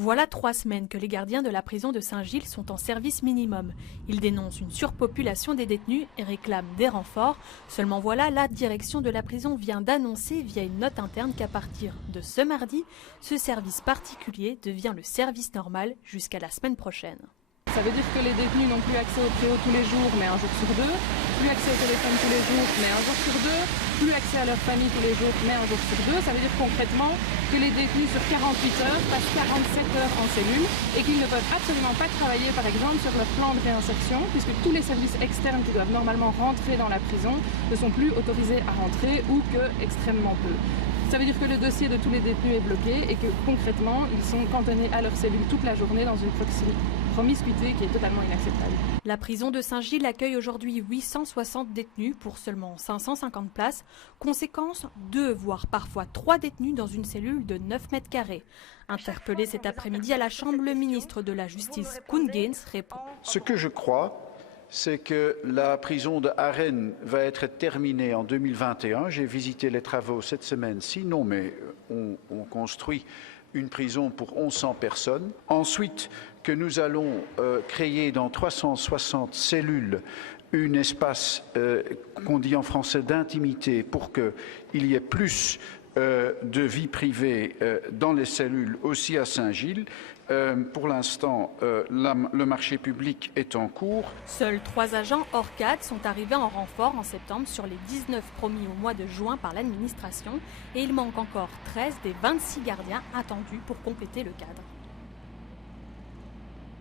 Voilà 3 semaines que les gardiens de la prison de Saint-Gilles sont en service minimum. Ils dénoncent une surpopulation des détenus et réclament des renforts. Seulement voilà, la direction de la prison vient d'annoncer via une note interne qu'à partir de ce mardi, ce service particulier devient le service normal jusqu'à la semaine prochaine. Ça veut dire que les détenus n'ont plus accès au préau tous les jours, mais un jour sur deux, plus accès au téléphone tous les jours, mais un jour sur deux, plus accès à leur famille tous les jours, mais un jour sur deux. Ça veut dire concrètement que les détenus sur 48 heures passent 47 heures en cellule et qu'ils ne peuvent absolument pas travailler, par exemple, sur leur plan de réinsertion, puisque tous les services externes qui doivent normalement rentrer dans la prison ne sont plus autorisés à rentrer ou que extrêmement peu. Ça veut dire que le dossier de tous les détenus est bloqué et que concrètement, ils sont cantonnés à leur cellule toute la journée dans une promiscuité qui est totalement inacceptable. La prison de Saint-Gilles accueille aujourd'hui 860 détenus pour seulement 550 places. Conséquence, 2 voire parfois 3 détenus dans une cellule de 9 mètres carrés. Interpellé cet après-midi à la Chambre, le ministre de la Justice, Koen Geens, répond. Ce que je crois, c'est que la prison de Arène va être terminée en 2021. J'ai visité les travaux cette semaine-ci. Non, mais on construit une prison pour 1100 personnes. Ensuite, que nous allons créer dans 360 cellules un espace qu'on dit en français d'intimité pour qu'il y ait plus de vie privée dans les cellules aussi à Saint-Gilles. Pour l'instant, le marché public est en cours. Seuls 3 agents hors cadre sont arrivés en renfort en septembre sur les 19 promis au mois de juin par l'administration. Et il manque encore 13 des 26 gardiens attendus pour compléter le cadre.